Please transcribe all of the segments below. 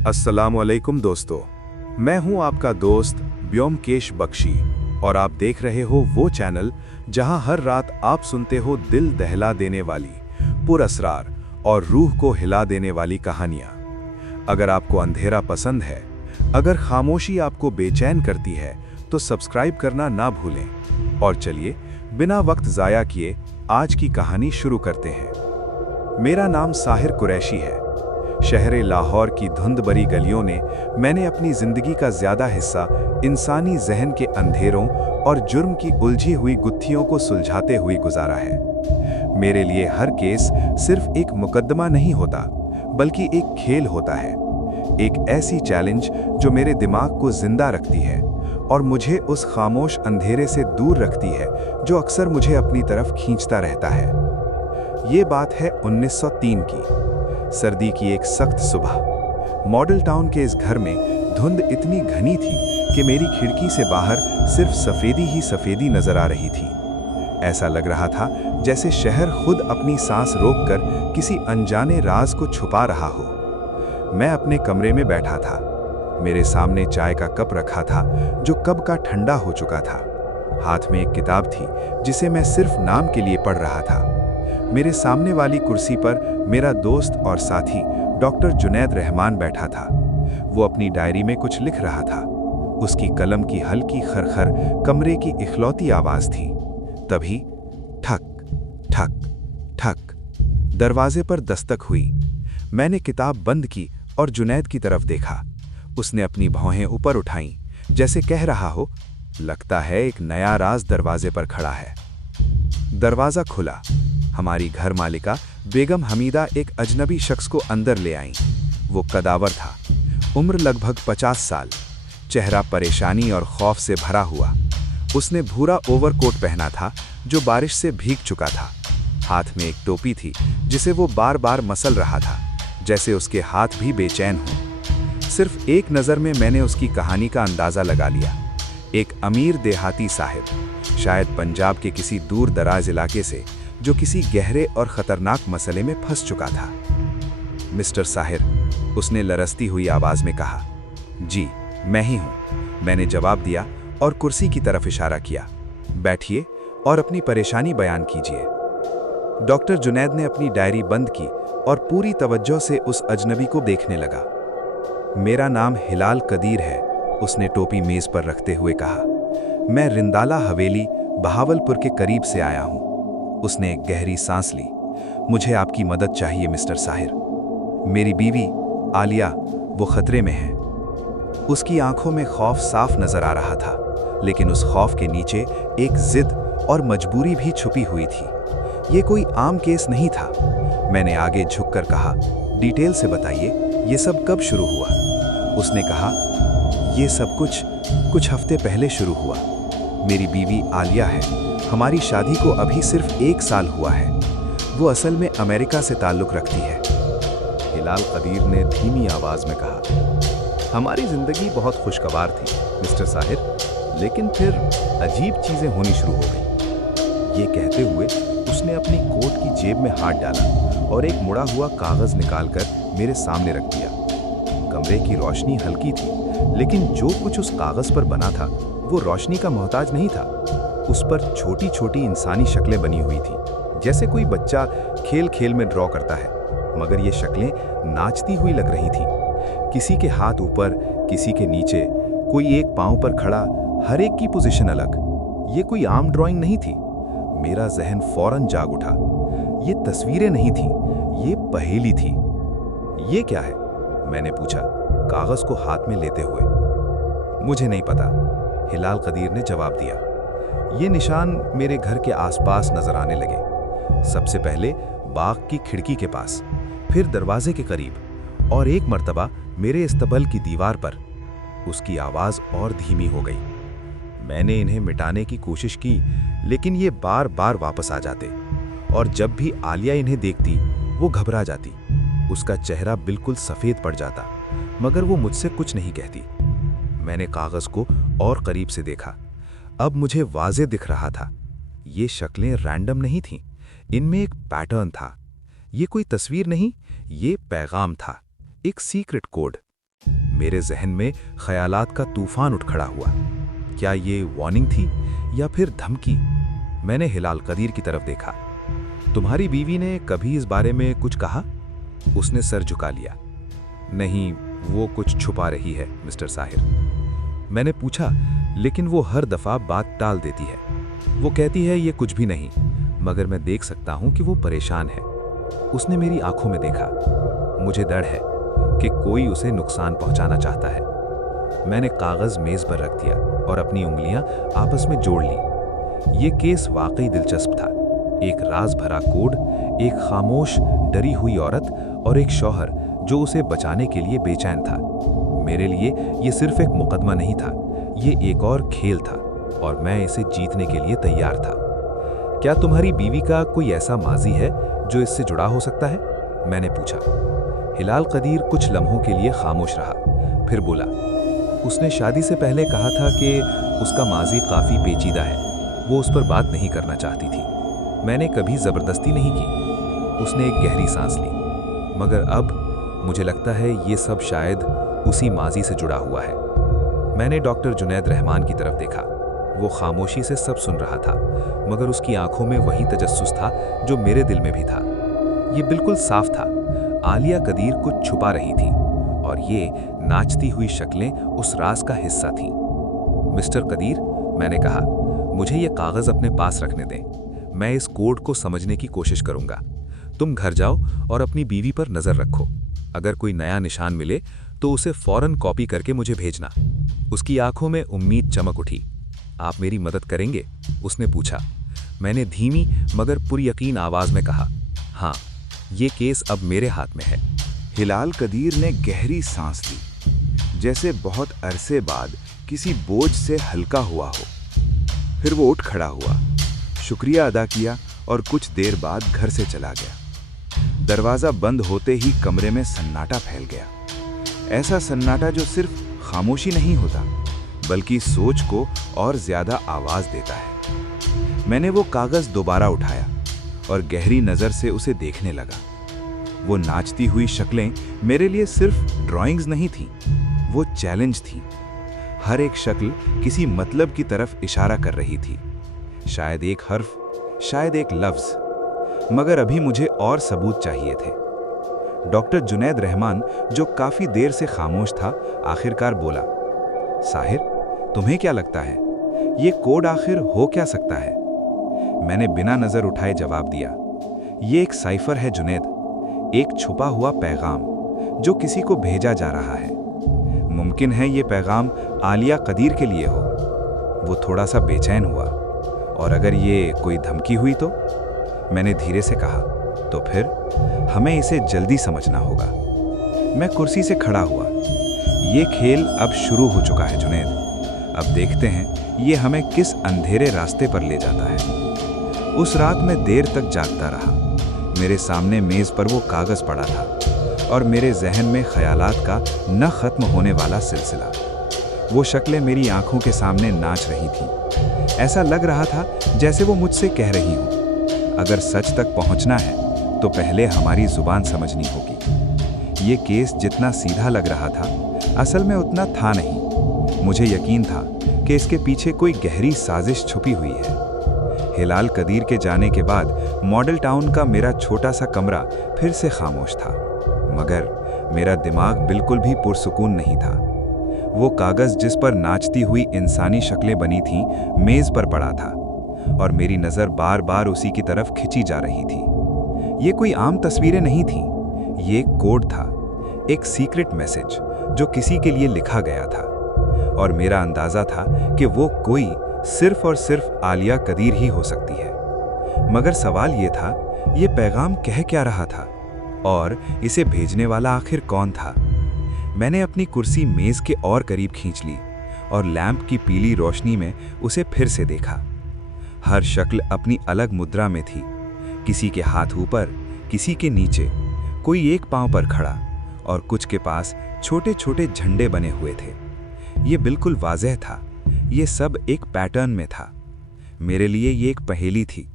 अस्सलामुअलैकुम दोस्तों, मैं हूं आपका दोस्त ब्योमकेश बख्शी और आप देख रहे हो वो चैनल जहां हर रात आप सुनते हो दिल दहला देने वाली, पुरअसरार और रूह को हिला देने वाली कहानियां। अगर आपको अंधेरा पसंद है, अगर खामोशी आपको बेचैन करती है, तो सब्सक्राइब करना ना भूलें। और चलिए बिना वक्त ज़ाया किए आज की कहानी शुरू करते हैं। मेरा नाम साहिर कुरैशी है। शहरे लाहौर की धुंध भरी गलियों ने मैंने अपनी जिंदगी का ज्यादा हिस्सा इंसानी जहन के अंधेरों और जुर्म की उलझी हुई गुत्थियों को सुलझाते हुए गुजारा है। मेरे लिए हर केस सिर्फ एक मुकदमा नहीं होता, बल्कि एक खेल होता है, एक ऐसी चैलेंज जो मेरे दिमाग को जिंदा रखती है और मुझे उस खामोश अंधेरे से दूर रखती है जो अक्सर मुझे अपनी तरफ खींचता रहता है। ये बात है 1903 की। सर्दी की एक सख्त सुबह। मॉडल टाउन के इस घर में धुंध इतनी घनी थी कि मेरी खिड़की से बाहर सिर्फ सफ़ेदी ही सफ़ेदी नजर आ रही थी। ऐसा लग रहा था जैसे शहर खुद अपनी सांस रोककर किसी अनजाने राज को छुपा रहा हो। मैं अपने कमरे में बैठा था। मेरे सामने चाय का कप रखा था जो कब का ठंडा हो चुका था। हाथ में एक किताब थी जिसे मैं सिर्फ नाम के लिए पढ़ रहा था। मेरे सामने वाली कुर्सी पर मेरा दोस्त और साथी डॉक्टर जुनैद रहमान बैठा था। वो अपनी डायरी में कुछ लिख रहा था। उसकी कलम की हल्की खरखर कमरे की इखलौती आवाज थी। तभी ठक ठक ठक दरवाजे पर दस्तक हुई। मैंने किताब बंद की और जुनैद की तरफ देखा। उसने अपनी भौहें ऊपर उठाईं, जैसे कह रहा हो, लगता है एक नया राज दरवाजे पर खड़ा है। दरवाजा खुला। हमारी घर मालिका बेगम हमीदा एक अजनबी शख्स को अंदर ले आईं। वो कदावर था, उम्र लगभग 50 साल, चेहरा परेशानी और खौफ से भरा हुआ। उसने भूरा ओवरकोट पहना था जो बारिश से भीग चुका था। हाथ में एक टोपी थी जिसे वो बार बार मसल रहा था, जैसे उसके हाथ भी बेचैन हों। सिर्फ एक नज़र में मैंने उसकी कहानी का अंदाज़ा लगा लिया। एक अमीर देहाती साहिब, शायद पंजाब के किसी दूर दराज इलाके से, जो किसी गहरे और ख़तरनाक मसले में फंस चुका था। मिस्टर साहिर, उसने लरसती हुई आवाज़ में कहा। जी, मैं ही हूँ, मैंने जवाब दिया और कुर्सी की तरफ इशारा किया। बैठिए और अपनी परेशानी बयान कीजिए। डॉक्टर जुनैद ने अपनी डायरी बंद की और पूरी तवज्जो से उस अजनबी को देखने लगा। मेरा नाम हिलाल कदीर है, उसने टोपी मेज़ पर रखते हुए कहा। मैं रिंदाला हवेली, बहावलपुर के करीब से आया हूँ। उसने एक गहरी सांस ली। मुझे आपकी मदद चाहिए मिस्टर साहिर। मेरी बीवी आलिया, वो खतरे में है। उसकी आंखों में खौफ साफ नजर आ रहा था, लेकिन उस खौफ के नीचे एक जिद और मजबूरी भी छुपी हुई थी। ये कोई आम केस नहीं था। मैंने आगे झुककर कहा, डिटेल से बताइए, ये सब कब शुरू हुआ? उसने कहा, ये सब कुछ हफ्ते पहले शुरू हुआ। मेरी बीवी आलिया है। हमारी शादी को अभी सिर्फ 1 साल हुआ है। वो असल में अमेरिका से ताल्लुक़ रखती है। हिलाल कदीर ने धीमी आवाज़ में कहा। हमारी ज़िंदगी बहुत खुशगवार थी मिस्टर साहिर, लेकिन फिर अजीब चीज़ें होनी शुरू हो गई। ये कहते हुए उसने अपनी कोट की जेब में हाथ डाला और एक मुड़ा हुआ कागज़ निकालकर मेरे सामने रख दिया। कमरे की रोशनी हल्की थी, लेकिन जो कुछ उस कागज़ पर बना था वो रोशनी का मोहताज नहीं था। उस पर छोटी छोटी इंसानी शक्लें बनी हुई थी, जैसे कोई बच्चा खेल खेल में ड्रॉ करता है, मगर ये शक्लें नाचती हुई लग रही थी। किसी के हाथ ऊपर, किसी के नीचे, कोई एक पांव पर खड़ा, हर एक की पोजीशन अलग। ये कोई आम ड्राइंग नहीं थी। मेरा जहन फौरन जाग उठा। ये तस्वीरें नहीं थी, ये पहेली थी। ये क्या है? मैंने पूछा, कागज को हाथ में लेते हुए। मुझे नहीं पता, हिलाल कदीर ने जवाब दिया। ये निशान मेरे घर के आसपास नजर आने लगे। सबसे पहले बाग की खिड़की के पास, फिर दरवाजे के करीब और एक मर्तबा मेरे इस्तबल की दीवार पर। उसकी आवाज और धीमी हो गई। मैंने इन्हें मिटाने की कोशिश की, लेकिन ये बार बार वापस आ जाते और जब भी आलिया इन्हें देखती वो घबरा जाती। उसका चेहरा बिल्कुल सफ़ेद पड़ जाता, मगर वो मुझसे कुछ नहीं कहती। मैंने कागज़ को और करीब से देखा। अब मुझे वाज़े दिख रहा था, ये शक्लें रैंडम नहीं थीं, इनमें एक पैटर्न था। ये कोई तस्वीर नहीं, ये पैगाम था, एक सीक्रेट कोड। मेरे जहन में ख्यालात का तूफान उठ खड़ा हुआ। क्या ये वार्निंग थी या फिर धमकी? मैंने हिलाल कदीर की तरफ देखा। तुम्हारी बीवी ने कभी इस बारे में कुछ कहा? उसने सर झुका लिया। नहीं, वो कुछ छुपा रही है मिस्टर साहिर। मैंने पूछा, लेकिन वो हर दफा बात टाल देती है। वो कहती है ये कुछ भी नहीं, मगर मैं देख सकता हूं कि वो परेशान है। उसने मेरी आंखों में देखा। मुझे डर है कि कोई उसे नुकसान पहुंचाना चाहता है। मैंने कागज मेज पर रख दिया और अपनी उंगलियां आपस में जोड़ ली। ये केस वाकई दिलचस्प था। एक राज भरा कोड, एक खामोश डरी हुई औरत और एक शौहर जो उसे बचाने के लिए बेचैन था। मेरे लिए ये सिर्फ एक मुकदमा नहीं था, ये एक और खेल था और मैं इसे जीतने के लिए तैयार था। क्या तुम्हारी बीवी का कोई ऐसा माजी है जो इससे जुड़ा हो सकता है? मैंने पूछा। हिलाल कदीर कुछ लम्हों के लिए खामोश रहा, फिर बोला, उसने शादी से पहले कहा था कि उसका माजी काफ़ी पेचीदा है, वो उस पर बात नहीं करना चाहती थी। मैंने कभी ज़बरदस्ती नहीं की। उसने एक गहरी सांस ली। मगर अब मुझे लगता है ये सब शायद उसी माजी से जुड़ा हुआ है। मैंने डॉक्टर जुनैद रहमान की तरफ देखा। वो खामोशी से सब सुन रहा था, मगर उसकी आंखों में वही तजस्सुस था जो मेरे दिल में भी था। ये बिल्कुल साफ था, आलिया कदीर कुछ छुपा रही थी और ये नाचती हुई शक्लें उस राज का हिस्सा थीं। मिस्टर कदीर, मैंने कहा, मुझे ये कागज़ अपने पास रखने दें। मैं इस कोड को समझने की कोशिश करूंगा। तुम घर जाओ और अपनी बीवी पर नज़र रखो। अगर कोई नया निशान मिले तो उसे फौरन कॉपी करके मुझे भेजना। उसकी आंखों में उम्मीद चमक उठी। आप मेरी मदद करेंगे? उसने पूछा। मैंने धीमी मगर पुरयकीन आवाज में कहा, हाँ, ये केस अब मेरे हाथ में है। हिलाल कदीर ने गहरी सांस ली, जैसे बहुत अरसे बाद किसी बोझ से हल्का हुआ हो। फिर वो उठ खड़ा हुआ, शुक्रिया अदा किया और कुछ देर बाद घर से चला गया। दरवाज़ा बंद होते ही कमरे में सन्नाटा फैल गया। ऐसा सन्नाटा जो सिर्फ खामोशी नहीं होता, बल्कि सोच को और ज़्यादा आवाज़ देता है। मैंने वो कागज़ दोबारा उठाया और गहरी नज़र से उसे देखने लगा। वो नाचती हुई शक्लें मेरे लिए सिर्फ ड्राइंग्स नहीं थीं, वो चैलेंज थीं। हर एक शक्ल किसी मतलब की तरफ इशारा कर रही थी। शायद एक हर्फ, शायद एक लफ्ज़, मगर अभी मुझे और सबूत चाहिए थे। डॉक्टर जुनैद रहमान, जो काफ़ी देर से खामोश था, आखिरकार बोला, साहिर, तुम्हें क्या लगता है, ये कोड आखिर हो क्या सकता है? मैंने बिना नज़र उठाए जवाब दिया, ये एक साइफर है जुनैद, एक छुपा हुआ पैगाम जो किसी को भेजा जा रहा है। मुमकिन है ये पैगाम आलिया कदीर के लिए हो। वो थोड़ा सा बेचैन हुआ। और अगर ये कोई धमकी हुई तो? मैंने धीरे से कहा, तो फिर हमें इसे जल्दी समझना होगा। मैं कुर्सी से खड़ा हुआ। ये खेल अब शुरू हो चुका है जुनैद। अब देखते हैं ये हमें किस अंधेरे रास्ते पर ले जाता है। उस रात मैं देर तक जागता रहा। मेरे सामने मेज पर वो कागज़ पड़ा था और मेरे जहन में ख्यालात का न खत्म होने वाला सिलसिला। वो शक्लें मेरी आंखों के सामने नाच रही थीं। ऐसा लग रहा था जैसे वो मुझसे कह रही हूँ, अगर सच तक पहुँचना है तो पहले हमारी जुबान समझनी होगी। ये केस जितना सीधा लग रहा था, असल में उतना था नहीं। मुझे यकीन था कि इसके पीछे कोई गहरी साजिश छुपी हुई है। हिलाल कदीर के जाने के बाद मॉडल टाउन का मेरा छोटा सा कमरा फिर से खामोश था, मगर मेरा दिमाग बिल्कुल भी पुरसुकून नहीं था। वो कागज़ जिस पर नाचती हुई इंसानी शक्लें बनी थीं, मेज़ पर पड़ा था और मेरी नज़र बार बार उसी की तरफ खिंची जा रही थी। ये कोई आम तस्वीरें नहीं थीं, ये एक कोड था, एक सीक्रेट मैसेज जो किसी के लिए लिखा गया था। और मेरा अंदाज़ा था कि वो कोई सिर्फ और सिर्फ आलिया कदीर ही हो सकती है। मगर सवाल ये था, ये पैगाम कह क्या रहा था और इसे भेजने वाला आखिर कौन था? मैंने अपनी कुर्सी मेज़ के और करीब खींच ली और लैंप की पीली रोशनी में उसे फिर से देखा। हर शक्ल अपनी अलग मुद्रा में थी, किसी के हाथ ऊपर, किसी के नीचे, कोई एक पांव पर खड़ा और कुछ के पास छोटे छोटे झंडे बने हुए थे। ये बिल्कुल वाज़ेह था, ये सब एक पैटर्न में था। मेरे लिए ये एक पहेली थी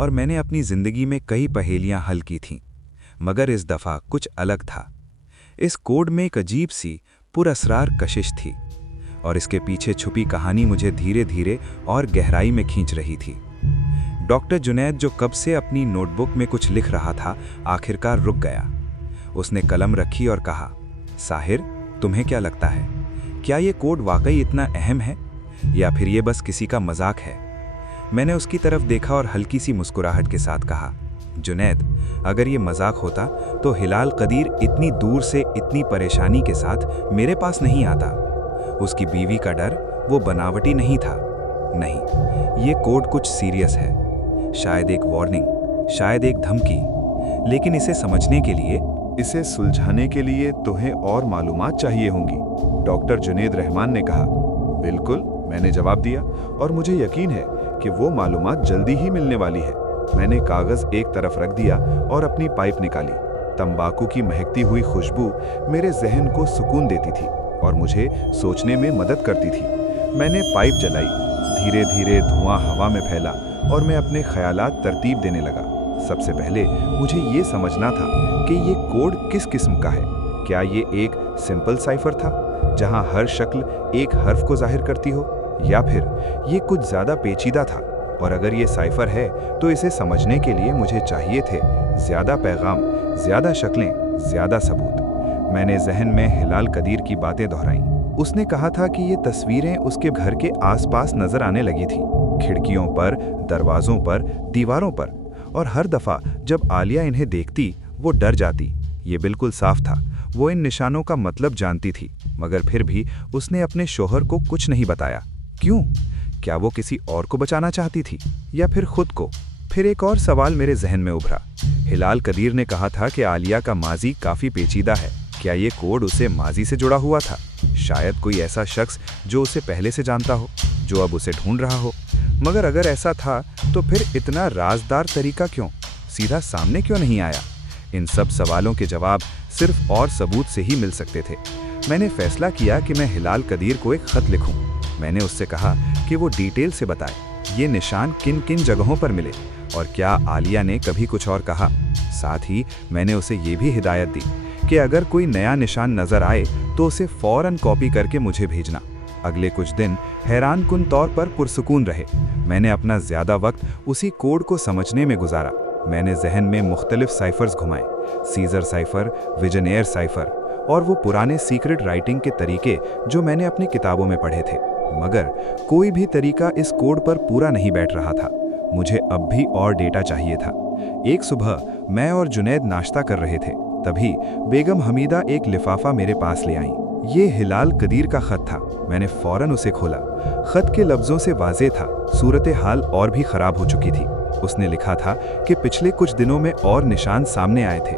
और मैंने अपनी ज़िंदगी में कई पहेलियां हल की थीं, मगर इस दफ़ा कुछ अलग था। इस कोड में एक अजीब सी पुरअसरार कशिश थी और इसके पीछे छुपी कहानी मुझे धीरे धीरे और गहराई में खींच रही थी। डॉक्टर जुनैद, जो कब से अपनी नोटबुक में कुछ लिख रहा था, आखिरकार रुक गया। उसने कलम रखी और कहा, साहिर, तुम्हें क्या लगता है, क्या ये कोड वाकई इतना अहम है या फिर ये बस किसी का मजाक है? मैंने उसकी तरफ देखा और हल्की सी मुस्कुराहट के साथ कहा, जुनैद, अगर ये मजाक होता तो हिलाल कदीर इतनी दूर से इतनी परेशानी के साथ मेरे पास नहीं आता। उसकी बीवी का डर वो बनावटी नहीं था। नहीं, ये कोड कुछ सीरियस है, शायद एक वार्निंग, शायद एक धमकी। लेकिन इसे समझने के लिए, इसे सुलझाने के लिए तुम्हें और मालूमात चाहिए होंगी, डॉक्टर जुनैद रहमान ने कहा। बिल्कुल, मैंने जवाब दिया, और मुझे यकीन है कि वो मालूमात जल्दी ही मिलने वाली है। मैंने कागज एक तरफ रख दिया और अपनी पाइप निकाली। तंबाकू की महकती हुई खुशबू मेरे जहन को सुकून देती थी और मुझे सोचने में मदद करती थी। मैंने पाइप जलाई, धीरे धीरे धुआं हवा में फैला और मैं अपने ख्यालात तरतीब देने लगा। सबसे पहले मुझे ये समझना था कि ये कोड किस किस्म का है। क्या ये एक सिंपल साइफर था जहां हर शक्ल एक हर्फ को जाहिर करती हो, या फिर ये कुछ ज़्यादा पेचीदा था? और अगर ये साइफर है तो इसे समझने के लिए मुझे चाहिए थे ज़्यादा पैगाम, ज़्यादा शक्लें, ज़्यादा सबूत। मैंने जहन में हिलाल कदीर की बातें दोहराईं। उसने कहा था कि ये तस्वीरें उसके घर के आसपास नजर आने लगी थी, खिड़कियों पर, दरवाजों पर, दीवारों पर, और हर दफ़ा जब आलिया इन्हें देखती वो डर जाती। ये बिल्कुल साफ था, वो इन निशानों का मतलब जानती थी, मगर फिर भी उसने अपने शोहर को कुछ नहीं बताया। क्यों? क्या वो किसी और को बचाना चाहती थी या फिर खुद को? फिर एक और सवाल मेरे जहन में उभरा। हिलाल कदीर ने कहा था कि आलिया का माजी काफ़ी पेचीदा है। क्या ये कोड उसे माजी से जुड़ा हुआ था? शायद कोई ऐसा शख्स जो उसे पहले से जानता हो, जो अब उसे ढूंढ रहा हो। मगर अगर ऐसा था तो फिर इतना राजदार तरीका क्यों? सीधा सामने क्यों नहीं आया? इन सब सवालों के जवाब सिर्फ और सबूत से ही मिल सकते थे। मैंने फैसला किया कि मैं हिलाल कदीर को एक खत लिखूं। मैंने उससे कहा कि वो डिटेल से बताए ये निशान किन किन जगहों पर मिले और क्या आलिया ने कभी कुछ और कहा। साथ ही मैंने उसे ये भी हिदायत दी कि अगर कोई नया निशान नजर आए तो उसे फौरन कॉपी करके मुझे भेजना। अगले कुछ दिन हैरानकुन तौर पर पुरसुकून रहे। मैंने अपना ज़्यादा वक्त उसी कोड को समझने में गुजारा। मैंने जहन में मुख्तलिफ साइफर्स घुमाए, सीजर साइफर, विजनेयर साइफर और वो पुराने सीक्रेट राइटिंग के तरीके जो मैंने अपनी किताबों में पढ़े थे। मगर कोई भी तरीका इस कोड पर पूरा नहीं बैठ रहा था। मुझे अब भी और डेटा चाहिए था। एक सुबह मैं और जुनैद नाश्ता कर रहे थे, तभी बेगम हमीदा एक लिफाफा मेरे पास ले आईं। ये हिलाल कदीर का खत था। मैंने फौरन उसे खोला। खत के लफ्ज़ों से वाज़ेह था, सूरत हाल और भी ख़राब हो चुकी थी। उसने लिखा था कि पिछले कुछ दिनों में और निशान सामने आए थे,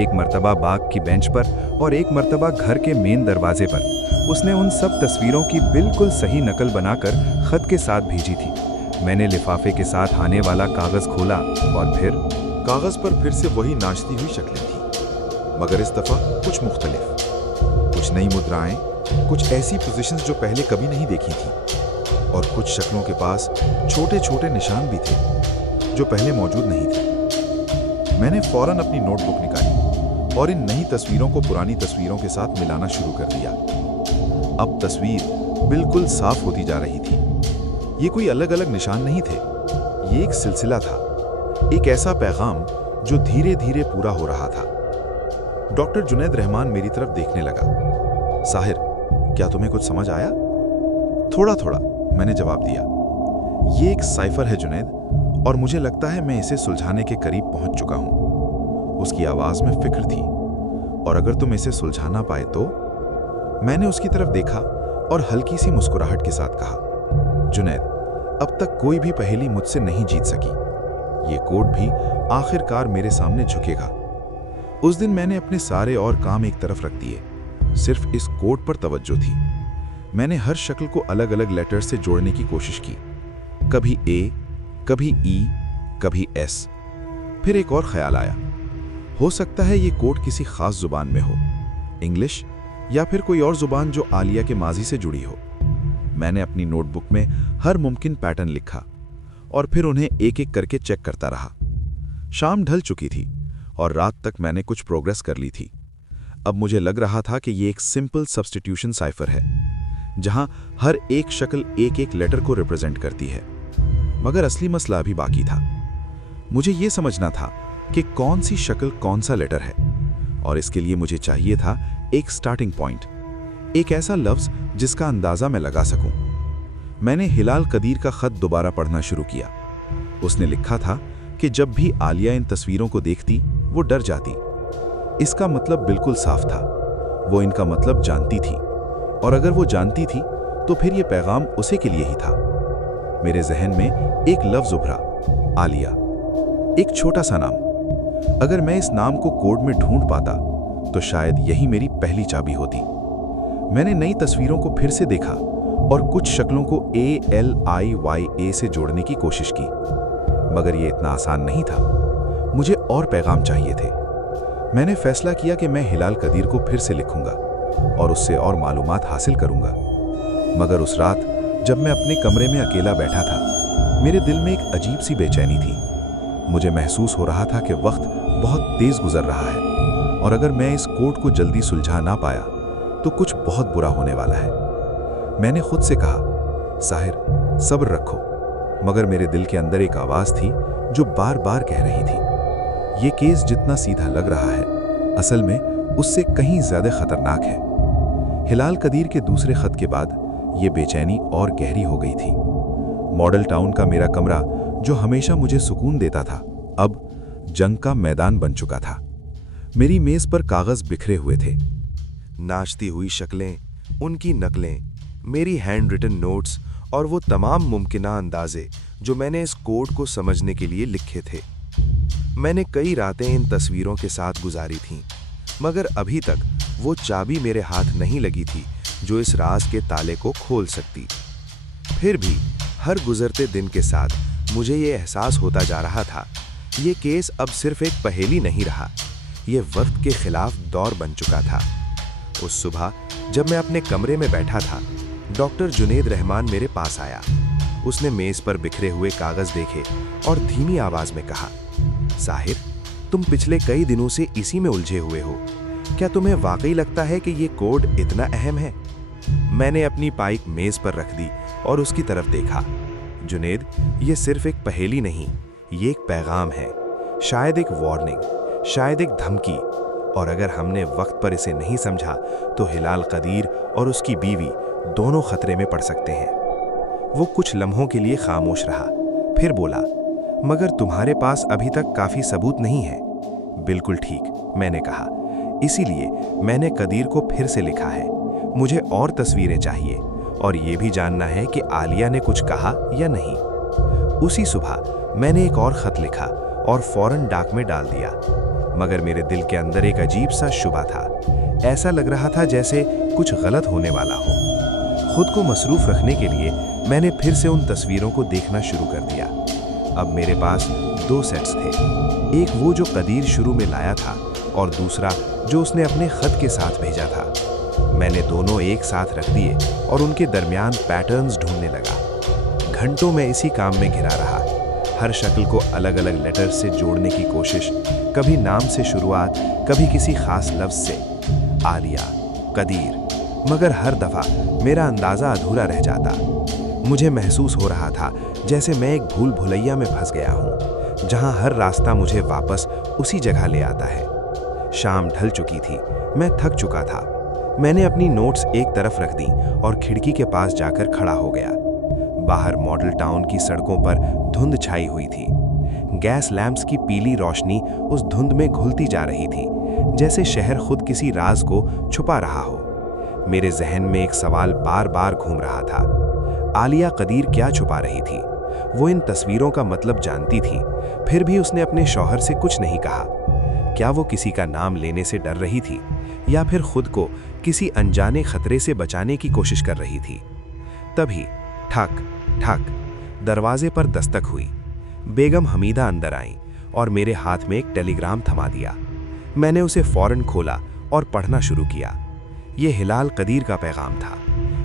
एक मर्तबा बाग की बेंच पर और एक मर्तबा घर के मेन दरवाजे पर। उसने उन सब तस्वीरों की बिल्कुल सही नकल बनाकर खत के साथ भेजी थी। मैंने लिफाफे के साथ आने वाला कागज़ खोला और फिर कागज़ पर फिर से वही नाचती हुई शक्लें थी, मगर इस दफ़ा कुछ मुख्तलिफ, कुछ नई मुद्राएं, कुछ ऐसी पोजीशंस जो पहले कभी नहीं देखी थी, और कुछ शक्लों के पास छोटे छोटे निशान भी थे जो पहले मौजूद नहीं थे। मैंने फौरन अपनी नोटबुक निकाली और इन नई तस्वीरों को पुरानी तस्वीरों के साथ मिलाना शुरू कर दिया। अब तस्वीर बिल्कुल साफ होती जा रही थी। ये कोई अलग अलग निशान नहीं थे, ये एक सिलसिला था, एक ऐसा पैगाम जो धीरे धीरे पूरा हो रहा था। डॉक्टर जुनैद रहमान मेरी तरफ देखने लगा। साहिर, क्या तुम्हें कुछ समझ आया? थोड़ा थोड़ा, मैंने जवाब दिया। ये एक साइफर है जुनैद, और मुझे लगता है मैं इसे सुलझाने के करीब पहुंच चुका हूं। उसकी आवाज में फिक्र थी। और अगर तुम इसे सुलझा ना पाए तो? मैंने उसकी तरफ देखा और हल्की सी मुस्कुराहट के साथ कहा, जुनैद, अब तक कोई भी पहेली मुझसे नहीं जीत सकी। ये कोड भी आखिरकार मेरे सामने झुकेगा। उस दिन मैंने अपने सारे और काम एक तरफ रख दिए, सिर्फ इस कोड पर तवज्जो थी। मैंने हर शक्ल को अलग अलग लेटर से जोड़ने की कोशिश की, कभी ए, कभी ई, कभी एस। फिर एक और ख्याल आया, हो सकता है ये कोड किसी खास जुबान में हो, इंग्लिश या फिर कोई और जुबान जो आलिया के माजी से जुड़ी हो। मैंने अपनी नोटबुक में हर मुमकिन पैटर्न लिखा और फिर उन्हें एक एक करके चेक करता रहा। शाम ढल चुकी थी और रात तक मैंने कुछ प्रोग्रेस कर ली थी। अब मुझे लग रहा था कि ये एक सिंपल सब्स्टिट्यूशन साइफर है, जहां हर एक शक्ल एक एक लेटर को रिप्रेजेंट करती है। मगर असली मसला अभी बाकी था। मुझे ये समझना था कि कौन सी शक्ल कौन सा लेटर है, और इसके लिए मुझे चाहिए था एक स्टार्टिंग पॉइंट, एक ऐसा लफ्ज जिसका अंदाजा मैं लगा सकूं। मैंने हिलाल कदीर का खत दोबारा पढ़ना शुरू किया। उसने लिखा था कि जब भी आलिया इन तस्वीरों को देखती वो डर जाती। इसका मतलब बिल्कुल साफ था, वो इनका मतलब जानती थी, और अगर वो जानती थी तो फिर ये पैगाम उसे के लिए ही था। मेरे जहन में एक लफ्ज उभरा, आलिया। एक छोटा सा नाम। अगर मैं इस नाम को कोड में ढूंढ पाता तो शायद यही मेरी पहली चाबी होती। मैंने नई तस्वीरों को फिर से देखा और कुछ शक्लों को ALIYA से जोड़ने की कोशिश की, मगर यह इतना आसान नहीं था। मुझे और पैगाम चाहिए थे। मैंने फैसला किया कि मैं हिलाल कदीर को फिर से लिखूंगा और उससे और मालूमात हासिल करूंगा। मगर उस रात जब मैं अपने कमरे में अकेला बैठा था, मेरे दिल में एक अजीब सी बेचैनी थी। मुझे महसूस हो रहा था कि वक्त बहुत तेज गुजर रहा है, और अगर मैं इस कोड को जल्दी सुलझा ना पाया तो कुछ बहुत बुरा होने वाला है। मैंने खुद से कहा, साहिर सब्र रखो। मगर मेरे दिल के अंदर एक आवाज़ थी जो बार बार कह रही थी, ये केस जितना सीधा लग रहा है, असल में उससे कहीं ज़्यादा खतरनाक है। हिलाल कदीर के दूसरे खत के बाद ये बेचैनी और गहरी हो गई थी। मॉडल टाउन का मेरा कमरा, जो हमेशा मुझे सुकून देता था, अब जंग का मैदान बन चुका था। मेरी मेज़ पर कागज़ बिखरे हुए थे, नाचती हुई शक्लें, उनकी नकलें, मेरी हैंड रिटन नोट्स और वो तमाम मुमकिना अंदाजे जो मैंने इस कोड को समझने के लिए लिखे थे। मैंने कई रातें इन तस्वीरों के साथ गुजारी थीं, मगर अभी तक वो चाबी मेरे हाथ नहीं लगी थी जो इस राज के ताले को खोल सकती। फिर भी हर गुजरते दिन के साथ मुझे ये एहसास होता जा रहा था, ये केस अब सिर्फ एक पहेली नहीं रहा, ये वक्त के खिलाफ दौर बन चुका था। उस सुबह जब मैं अपने कमरे में बैठा था, डॉक्टर जुनेद रहमान मेरे पास आया। उसने मेज पर बिखरे हुए कागज देखे और धीमी आवाज में कहा, साहिर, तुम पिछले कई दिनों से इसी में उलझे हुए हो। क्या तुम्हें वाकई लगता है कि ये कोड इतना अहम है? मैंने अपनी पाइप मेज पर रख दी और उसकी तरफ देखा। जुनेद, ये सिर्फ एक पहेली नहीं, ये एक पैगाम है, शायद एक वार्निंग, शायद एक धमकी, और अगर हमने वक्त पर इसे नहीं समझा तो हिलाल कदीर और उसकी बीवी दोनों खतरे में पड़ सकते हैं। वो कुछ लम्हों के लिए खामोश रहा, फिर बोला, मगर तुम्हारे पास अभी तक काफी सबूत नहीं है। बिल्कुल ठीक, मैंने कहा, इसीलिए मैंने कदीर को फिर से लिखा है। मुझे और तस्वीरें चाहिए और ये भी जानना है कि आलिया ने कुछ कहा या नहीं। उसी सुबह मैंने एक और खत लिखा और फौरन डाक में डाल दिया, मगर मेरे दिल के अंदर एक अजीब सा शुबा था। ऐसा लग रहा था जैसे कुछ गलत होने वाला हो। खुद को मसरूफ रखने के लिए मैंने फिर से उन तस्वीरों को देखना शुरू कर दिया। अब मेरे पास 2 सेट्स थे, एक वो जो कदीर शुरू में लाया था और दूसरा जो उसने अपने खत के साथ भेजा था। मैंने दोनों एक साथ रख दिए और उनके दरमियान पैटर्न्स ढूंढने लगा। घंटों में इसी काम में घिरा रहा, हर शक्ल को अलग अलग लेटर्स से जोड़ने की कोशिश, कभी नाम से शुरुआत, कभी किसी खास लफ्ज से, आलिया, कदीर, मगर हर दफा मेरा अंदाजा अधूरा रह जाता। मुझे महसूस हो रहा था जैसे मैं एक भूल भुलैया में फंस गया हूँ, जहाँ हर रास्ता मुझे वापस उसी जगह ले आता है। शाम ढल चुकी थी, मैं थक चुका था। मैंने अपनी नोट्स एक तरफ रख दी और खिड़की के पास जाकर खड़ा हो गया। बाहर मॉडल टाउन की सड़कों पर धुंध छाई हुई थी। गैस लैंप्स की पीली रोशनी उस धुंध में घुलती जा रही थी, जैसे शहर खुद किसी राज को छुपा रहा हो। मेरे जहन में एक सवाल बार बार घूम रहा था, आलिया कदीर क्या छुपा रही थी? वो इन तस्वीरों का मतलब जानती थी, फिर भी उसने अपने शौहर से कुछ नहीं कहा। क्या वो किसी का नाम लेने से डर रही थी, या फिर खुद को किसी अनजाने खतरे से बचाने की कोशिश कर रही थी? तभी ठक ठक दरवाजे पर दस्तक हुई। बेगम हमीदा अंदर आईं और मेरे हाथ में एक टेलीग्राम थमा दिया। मैंने उसे फौरन खोला और पढ़ना शुरू किया। यह हिलाल कदीर का पैगाम था,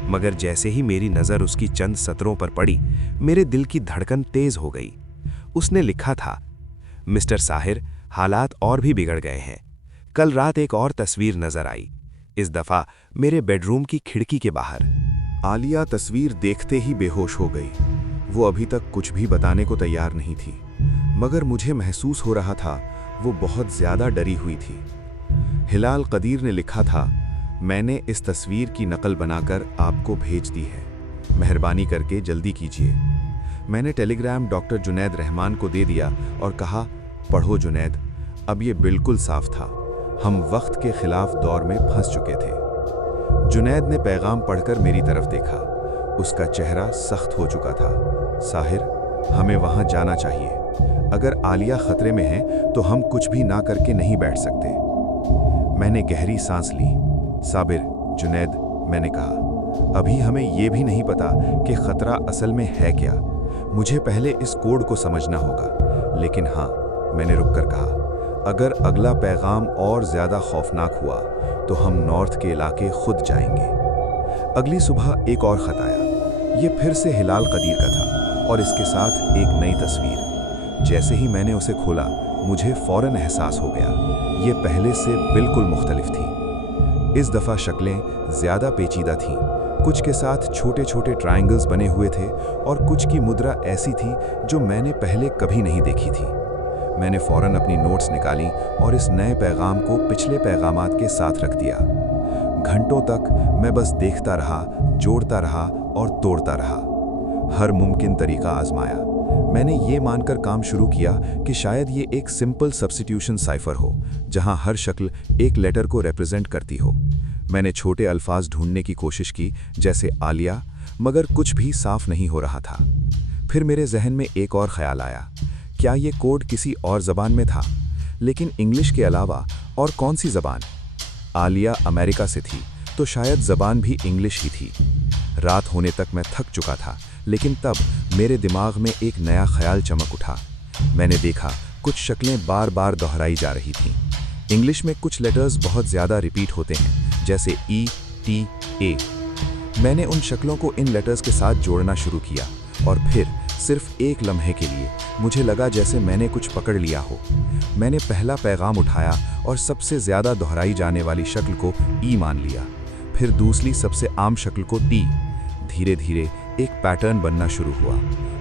मगर जैसे ही मेरी नज़र उसकी चंद सतरों पर पड़ी, मेरे दिल की धड़कन तेज हो गई। उसने लिखा था, मिस्टर साहिर, हालात और भी बिगड़ गए हैं। कल रात एक और तस्वीर नजर आई, इस दफा मेरे बेडरूम की खिड़की के बाहर। आलिया तस्वीर देखते ही बेहोश हो गई। वो अभी तक कुछ भी बताने को तैयार नहीं थी, मगर मुझे महसूस हो रहा था वो बहुत ज्यादा डरी हुई थी। हिलाल कदीर ने लिखा था, मैंने इस तस्वीर की नकल बनाकर आपको भेज दी है, मेहरबानी करके जल्दी कीजिए। मैंने टेलीग्राम डॉक्टर जुनैद रहमान को दे दिया और कहा, पढ़ो जुनैद, अब ये बिल्कुल साफ था, हम वक्त के खिलाफ दौर में फंस चुके थे। जुनैद ने पैगाम पढ़कर मेरी तरफ देखा। उसका चेहरा सख्त हो चुका था। साहिर, हमें वहां जाना चाहिए। अगर आलिया खतरे में है तो हम कुछ भी ना करके नहीं बैठ सकते। मैंने गहरी सांस ली। साबिर, जुनैद, मैंने कहा, अभी हमें यह भी नहीं पता कि खतरा असल में है क्या। मुझे पहले इस कोड को समझना होगा। लेकिन हाँ, मैंने रुककर कहा, अगर अगला पैगाम और ज्यादा खौफनाक हुआ तो हम नॉर्थ के इलाके खुद जाएंगे। अगली सुबह एक और खत आया। ये फिर से हिलाल कदीर का था और इसके साथ एक नई तस्वीर। जैसे ही मैंने उसे खोला, मुझे फौरन एहसास हो गया, ये पहले से बिल्कुल मुख्तलिफ थी। इस दफ़ा शक्लें ज़्यादा पेचीदा थीं, कुछ के साथ छोटे छोटे ट्रायंगल्स बने हुए थे और कुछ की मुद्रा ऐसी थी जो मैंने पहले कभी नहीं देखी थी। मैंने फौरन अपनी नोट्स निकाली और इस नए पैगाम को पिछले पैगामात के साथ रख दिया। घंटों तक मैं बस देखता रहा, जोड़ता रहा और तोड़ता रहा। हर मुमकिन तरीका आजमाया। मैंने ये मानकर काम शुरू किया कि शायद ये एक सिंपल सब्स्टिट्यूशन साइफर हो, जहां हर शक्ल एक लेटर को रिप्रेजेंट करती हो। मैंने छोटे अल्फाज ढूंढने की कोशिश की, जैसे आलिया, मगर कुछ भी साफ नहीं हो रहा था। फिर मेरे जहन में एक और ख्याल आया, क्या ये कोड किसी और ज़बान में था? लेकिन इंग्लिश के अलावा और कौन सी ज़बान? आलिया अमेरिका से थी, तो शायद ज़बान भी इंग्लिश ही थी। रात होने तक मैं थक चुका था, लेकिन तब मेरे दिमाग में एक नया ख्याल चमक उठा। मैंने देखा कुछ शक्लें बार बार दोहराई जा रही थीं। इंग्लिश में कुछ लेटर्स बहुत ज़्यादा रिपीट होते हैं, जैसे ई, टी, ए। मैंने उन शक्लों को इन लेटर्स के साथ जोड़ना शुरू किया और फिर सिर्फ एक लम्हे के लिए मुझे लगा जैसे मैंने कुछ पकड़ लिया हो। मैंने पहला पैगाम उठाया और सबसे ज़्यादा दोहराई जाने वाली शक्ल को ई मान लिया, फिर दूसरी सबसे आम शक्ल को टी। धीरे धीरे एक पैटर्न बनना शुरू हुआ।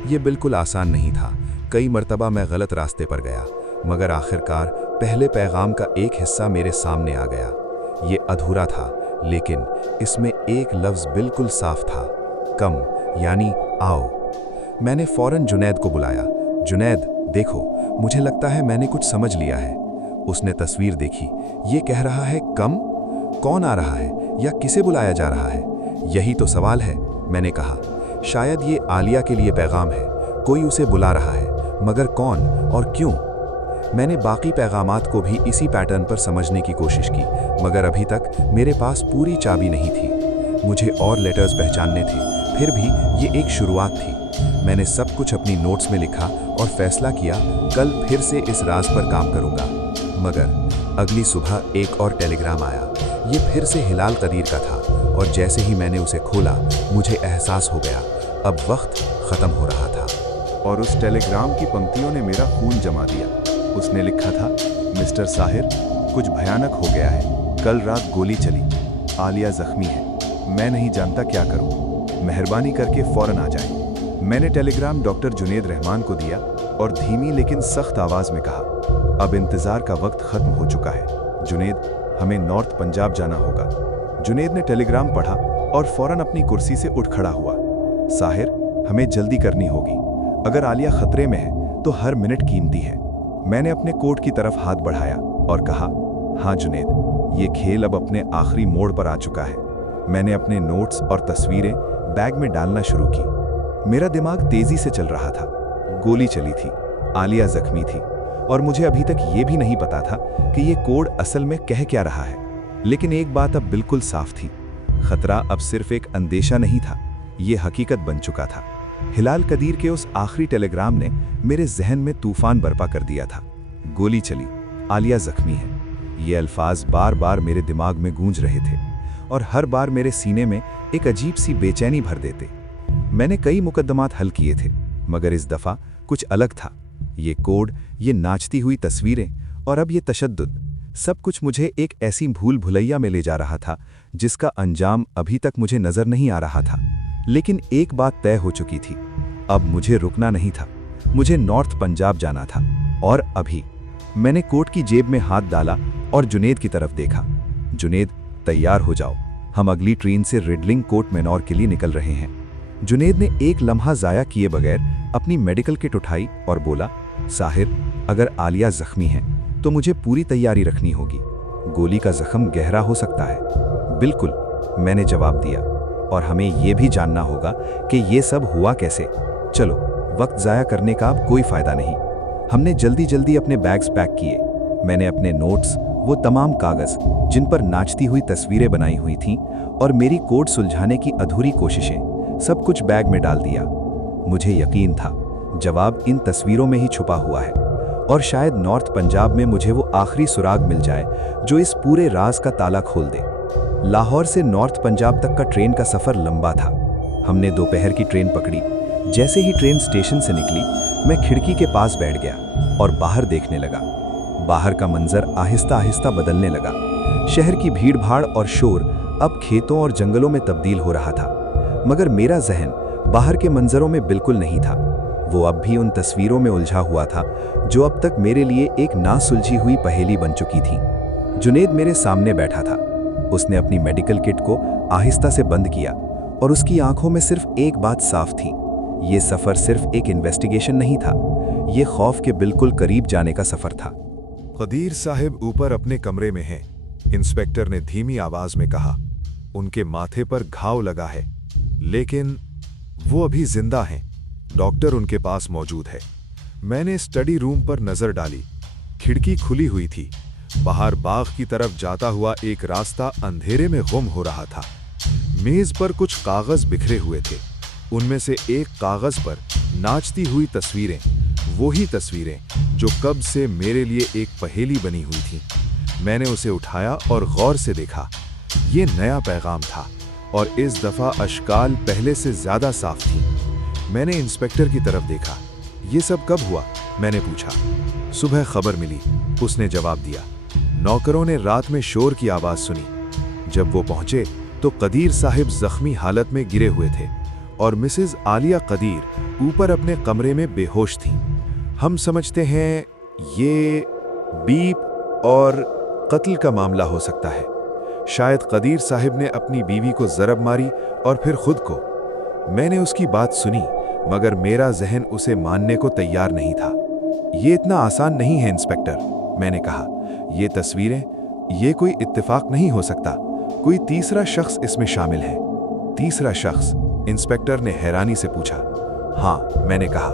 ये बिल्कुल आसान नहीं था, कई मर्तबा मैं गलत रास्ते पर गया, मगर आखिरकार पहले पैगाम का एक हिस्सा मेरे सामने आ गया। ये अधूरा था, लेकिन इसमें एक लफ्ज़ बिल्कुल साफ था, कम, यानी आओ। मैंने फौरन जुनैद को बुलाया। जुनैद, देखो, मुझे लगता है मैंने कुछ समझ लिया है। उसने तस्वीर देखी। ये कह रहा है कम? कौन आ रहा है या किसे बुलाया जा रहा है? यही तो सवाल है, मैंने कहा। शायद ये आलिया के लिए पैगाम है, कोई उसे बुला रहा है, मगर कौन और क्यों? मैंने बाकी पैगामात को भी इसी पैटर्न पर समझने की कोशिश की, मगर अभी तक मेरे पास पूरी चाबी नहीं थी। मुझे और लेटर्स पहचानने थे, फिर भी ये एक शुरुआत थी। मैंने सब कुछ अपनी नोट्स में लिखा और फैसला किया कल फिर से इस राज पर काम करूंगा। मगर अगली सुबह एक और टेलीग्राम आया। ये फिर से हिलाल कदीर का था और जैसे ही मैंने उसे खोला, मुझे एहसास हो गया अब वक्त ख़त्म हो रहा था। और उस टेलीग्राम की पंक्तियों ने मेरा खून जमा दिया। उसने लिखा था, मिस्टर साहिर, कुछ भयानक हो गया है। कल रात गोली चली, आलिया जख्मी है, मैं नहीं जानता क्या करूं। मेहरबानी करके फौरन आ जाएं। मैंने टेलीग्राम डॉक्टर जुनैद रहमान को दिया और धीमी लेकिन सख्त आवाज में कहा, अब इंतजार का वक्त खत्म हो चुका है। जुनैद, हमें नॉर्थ पंजाब जाना होगा। जुनैद ने टेलीग्राम पढ़ा और फौरन अपनी कुर्सी से उठ खड़ा हुआ। साहिर, हमें जल्दी करनी होगी। अगर आलिया खतरे में है तो हर मिनट कीमती है। मैंने अपने कोट की तरफ हाथ बढ़ाया और कहा, हाँ जुनैद, ये खेल अब अपने आखिरी मोड़ पर आ चुका है। मैंने अपने नोट्स और तस्वीरें बैग में डालना शुरू की। मेरा दिमाग तेजी से चल रहा था। गोली चली थी, आलिया जख्मी थी और मुझे अभी तक ये भी नहीं पता था कि ये कोड असल में कह क्या रहा है। लेकिन एक बात अब बिल्कुल साफ थी, खतरा अब सिर्फ एक अंदेशा नहीं था, ये हकीकत बन चुका था। हिलाल कदीर के उस आखिरी टेलीग्राम ने मेरे जहन में तूफान बर्पा कर दिया था। गोली चली, आलिया जख्मी है, ये अल्फाज बार बार मेरे दिमाग में गूंज रहे थे और हर बार मेरे सीने में एक अजीब सी बेचैनी भर देते। मैंने कई मुकद्दमात हल किए थे, मगर इस दफ़ा कुछ अलग था। ये कोड, ये नाचती हुई तस्वीरें और अब ये तशद्दुद। सब कुछ मुझे एक ऐसी भूल भुलैया में ले जा रहा था जिसका अंजाम अभी तक मुझे नजर नहीं आ रहा था। लेकिन एक बात तय हो चुकी थी, अब मुझे रुकना नहीं था। मुझे नॉर्थ पंजाब जाना था। और अभी मैंने कोट की जेब में हाथ डाला और जुनेद की तरफ देखा। जुनेद, तैयार हो जाओ, हम अगली ट्रेन से रिडलिंग कोट मैनोर के लिए निकल रहे हैं। जुनेद ने एक लम्हा जाया किए बगैर अपनी मेडिकल किट उठाई और बोला, साहिर, अगर आलिया जख्मी है तो मुझे पूरी तैयारी रखनी होगी। गोली का जख्म गहरा हो सकता है। बिल्कुल, मैंने जवाब दिया, और हमें यह भी जानना होगा कि ये सब हुआ कैसे। चलो, वक्त ज़ाया करने का अब कोई फ़ायदा नहीं। हमने जल्दी जल्दी अपने बैग्स पैक किए। मैंने अपने नोट्स, वो तमाम कागज़ जिन पर नाचती हुई तस्वीरें बनाई हुई थीं, और मेरी कोड सुलझाने की अधूरी कोशिशें, सब कुछ बैग में डाल दिया। मुझे यकीन था जवाब इन तस्वीरों में ही छुपा हुआ है, और शायद नॉर्थ पंजाब में मुझे वो आखिरी सुराग मिल जाए जो इस पूरे राज का ताला खोल दे। लाहौर से नॉर्थ पंजाब तक का ट्रेन का सफ़र लंबा था। हमने दोपहर की ट्रेन पकड़ी। जैसे ही ट्रेन स्टेशन से निकली, मैं खिड़की के पास बैठ गया और बाहर देखने लगा। बाहर का मंजर आहिस्ता आहिस्ता बदलने लगा। शहर की भीड़ भाड़ और शोर अब खेतों और जंगलों में तब्दील हो रहा था, मगर मेरा जहन बाहर के मंजरों में बिल्कुल नहीं था। वो अब भी उन तस्वीरों में उलझा हुआ था जो अब तक मेरे लिए एक ना सुलझी हुई पहेली बन चुकी थी। जुनेद मेरे सामने बैठा था। उसने अपनी मेडिकल किट को आहिस्ता से बंद किया, और उसकी आंखों में सिर्फ एक बात साफ थी, ये सफ़र सिर्फ एक इन्वेस्टिगेशन नहीं था, ये खौफ के बिल्कुल करीब जाने का सफ़र था। कदीर साहब ऊपर अपने कमरे में हैं, इंस्पेक्टर ने धीमी आवाज में कहा। उनके माथे पर घाव लगा है, लेकिन वो अभी जिंदा हैं। डॉक्टर उनके पास मौजूद है। मैंने स्टडी रूम पर नजर डाली। खिड़की खुली हुई थी। बाहर बाग की तरफ जाता हुआ एक रास्ता अंधेरे में गुम हो रहा था। मेज पर कुछ कागज बिखरे हुए थे। उनमें से एक कागज पर नाचती हुई तस्वीरें, वही तस्वीरें जो कब से मेरे लिए एक पहेली बनी हुई थी। मैंने उसे उठाया और गौर से देखा। ये नया पैगाम था, और इस दफा अशकाल पहले से ज्यादा साफ थी। मैंने इंस्पेक्टर की तरफ देखा। ये सब कब हुआ? मैंने पूछा। सुबह खबर मिली, उसने जवाब दिया। नौकरों ने रात में शोर की आवाज सुनी। जब वो पहुंचे तो कदीर साहिब जख्मी हालत में गिरे हुए थे, और मिसेस आलिया कदीर ऊपर अपने कमरे में बेहोश थीं। हम समझते हैं ये बीप और कत्ल का मामला हो सकता है। शायद कदीर साहिब ने अपनी बीवी को जरब मारी और फिर खुद को। मैंने उसकी बात सुनी, मगर मेरा जहन उसे मानने को तैयार नहीं था। ये इतना आसान नहीं है इंस्पेक्टर, मैंने कहा। ये तस्वीरें, ये कोई इत्तेफाक नहीं हो सकता। कोई तीसरा शख्स इसमें शामिल है। तीसरा शख्स? इंस्पेक्टर ने हैरानी से पूछा। हाँ, मैंने कहा,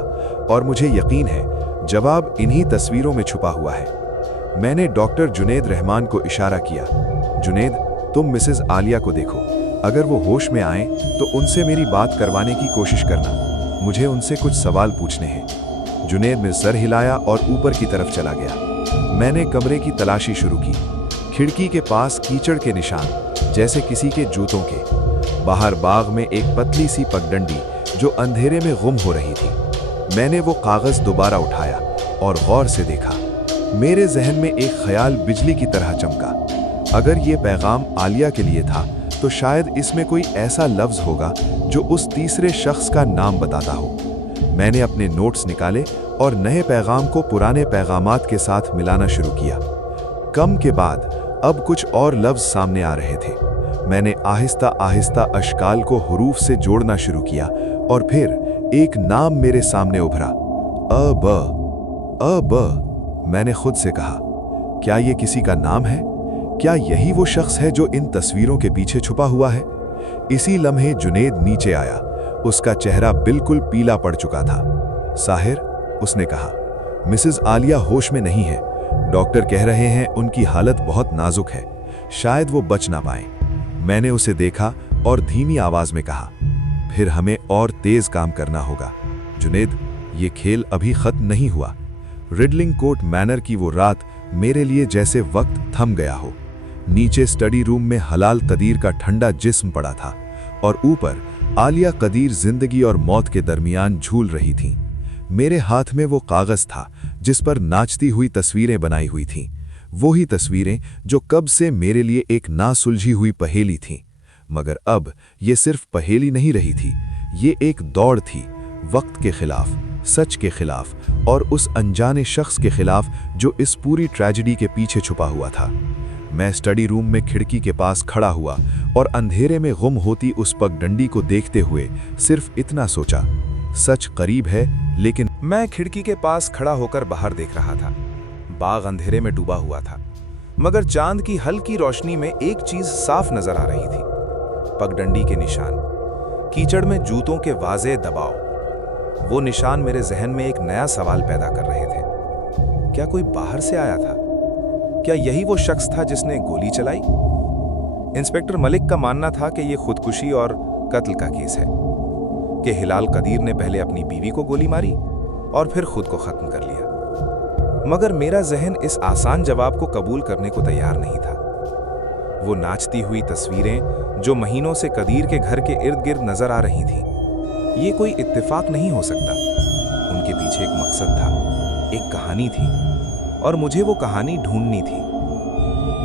और मुझे यकीन है जवाब इन्हीं तस्वीरों में छुपा हुआ है। मैंने डॉक्टर जुनेद रहमान को इशारा किया। जुनेद, तुम मिसेस आलिया को देखो। अगर वो होश में आए तो उनसे मेरी बात करवाने की कोशिश करना। मुझे उनसे कुछ सवाल पूछने हैं। जुनेद ने सर हिलाया और ऊपर की तरफ चला गया। मैंने कमरे की तलाशी शुरू की। खिड़की के पास कीचड़ के निशान, जैसे किसी के जूतों के। बाहर बाग में एक पतली सी पगडंडी जो अंधेरे में गुम हो रही थी। मैंने वो कागज दोबारा उठाया और गौर से देखा। मेरे जहन में एक ख्याल बिजली की तरह चमका। अगर ये पैगाम आलिया के लिए था तो शायद इसमें कोई ऐसा लफ्ज होगा जो उस तीसरे शख्स का नाम बताता हो। मैंने अपने नोट्स निकाले और नए पैगाम को पुराने पैगामात के साथ मिलाना शुरू किया। कम के बाद अब कुछ और लफ्ज सामने आ रहे थे। मैंने आहिस्ता आहिस्ता अशकाल को हुरूफ से जोड़ना शुरू किया, और फिर एक नाम मेरे सामने उभरा। अब मैंने खुद से कहा, क्या ये किसी का नाम है? क्या यही वो शख्स है जो इन तस्वीरों के पीछे छुपा हुआ है? इसी लम्हे जुनेद नीचे आया। उसका चेहरा बिल्कुल पीला पड़ चुका था। साहिर, उसने कहा, मिसेस आलिया होश में नहीं है। डॉक्टर कह रहे हैं उनकी हालत बहुत नाजुक है, शायद वो बच ना पाए। मैंने उसे देखा और धीमी आवाज में कहा, फिर हमें और तेज काम करना होगा। जुनेद, ये खेल अभी खत्म नहीं हुआ। रिडलिंग कोट मैनर की वो रात मेरे लिए जैसे वक्त थम गया हो। नीचे स्टडी रूम में हलाल कदीर का ठंडा जिस्म पड़ा था, और ऊपर आलिया कदीर जिंदगी और मौत के दरमियान झूल रही थीं। मेरे हाथ में वो कागज था जिस पर नाचती हुई तस्वीरें बनाई हुई थीं। वही तस्वीरें जो कब से मेरे लिए एक ना सुलझी हुई पहेली थीं। मगर अब ये सिर्फ पहेली नहीं रही थी, ये एक दौड़ थी, वक्त के खिलाफ, सच के खिलाफ और उस अनजाने शख्स के खिलाफ जो इस पूरी ट्रेजेडी के पीछे छुपा हुआ था। मैं स्टडी रूम में खिड़की के पास खड़ा हुआ और अंधेरे में गुम होती उस पगडंडी को देखते हुए सिर्फ इतना सोचा, सच करीब है लेकिन। मैं खिड़की के पास खड़ा होकर बाहर देख रहा था। बाग अंधेरे में डूबा हुआ था, मगर चांद की हल्की रोशनी में एक चीज साफ नजर आ रही थी, पगडंडी के निशान, कीचड़ में जूतों के वाज़े दबाव। वो निशान मेरे जहन में एक नया सवाल पैदा कर रहे थे। क्या कोई बाहर से आया था? क्या यही वो शख्स था जिसने गोली चलाई? इंस्पेक्टर मलिक का मानना था कि यह खुदकुशी और कत्ल का केस है, कि हिलाल कदीर ने पहले अपनी बीवी को गोली मारी और फिर खुद को खत्म कर लिया। मगर मेरा जहन इस आसान जवाब को कबूल करने को तैयार नहीं था। वो नाचती हुई तस्वीरें जो महीनों से कदीर के घर के इर्द गिर्द नजर आ रही थीं, ये कोई इत्तेफाक नहीं हो सकता। उनके पीछे एक मकसद था, एक कहानी थी, और मुझे वो कहानी ढूंढनी थी।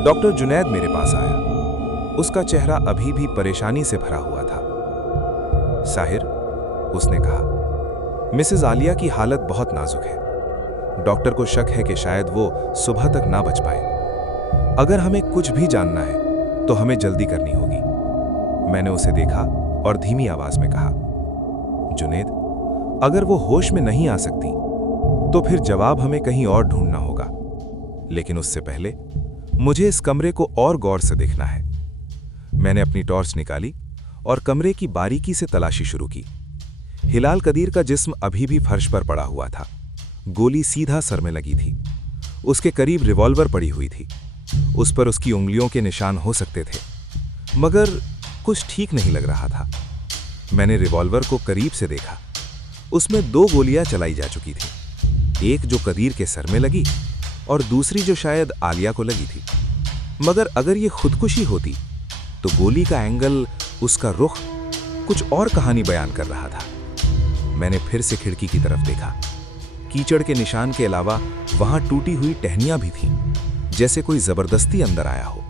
डॉक्टर जुनैद मेरे पास आया। उसका चेहरा अभी भी परेशानी से भरा हुआ था। साहिर, उसने कहा, मिसेस आलिया की हालत बहुत नाजुक है। डॉक्टर को शक है कि शायद वो सुबह तक ना बच पाए। अगर हमें कुछ भी जानना है तो हमें जल्दी करनी होगी। मैंने उसे देखा और धीमी आवाज में कहा, जुनैद, अगर वो होश में नहीं आ सकती तो फिर जवाब हमें कहीं और ढूंढना होगा। लेकिन उससे पहले मुझे इस कमरे को और गौर से देखना है। मैंने अपनी टॉर्च निकाली और कमरे की बारीकी से तलाशी शुरू की। हिलाल कदीर का जिस्म अभी भी फर्श पर पड़ा हुआ था। गोली सीधा सर में लगी थी। उसके करीब रिवॉल्वर पड़ी हुई थी। उस पर उसकी उंगलियों के निशान हो सकते थे, मगर कुछ ठीक नहीं लग रहा था। मैंने रिवॉल्वर को करीब से देखा। उसमें 2 गोलियां चलाई जा चुकी थी, एक जो कदीर के सर में लगी और दूसरी जो शायद आलिया को लगी थी। मगर अगर ये खुदकुशी होती तो गोली का एंगल, उसका रुख कुछ और कहानी बयान कर रहा था। मैंने फिर से खिड़की की तरफ देखा। कीचड़ के निशान के अलावा वहां टूटी हुई टहनियां भी थीं, जैसे कोई जबरदस्ती अंदर आया हो।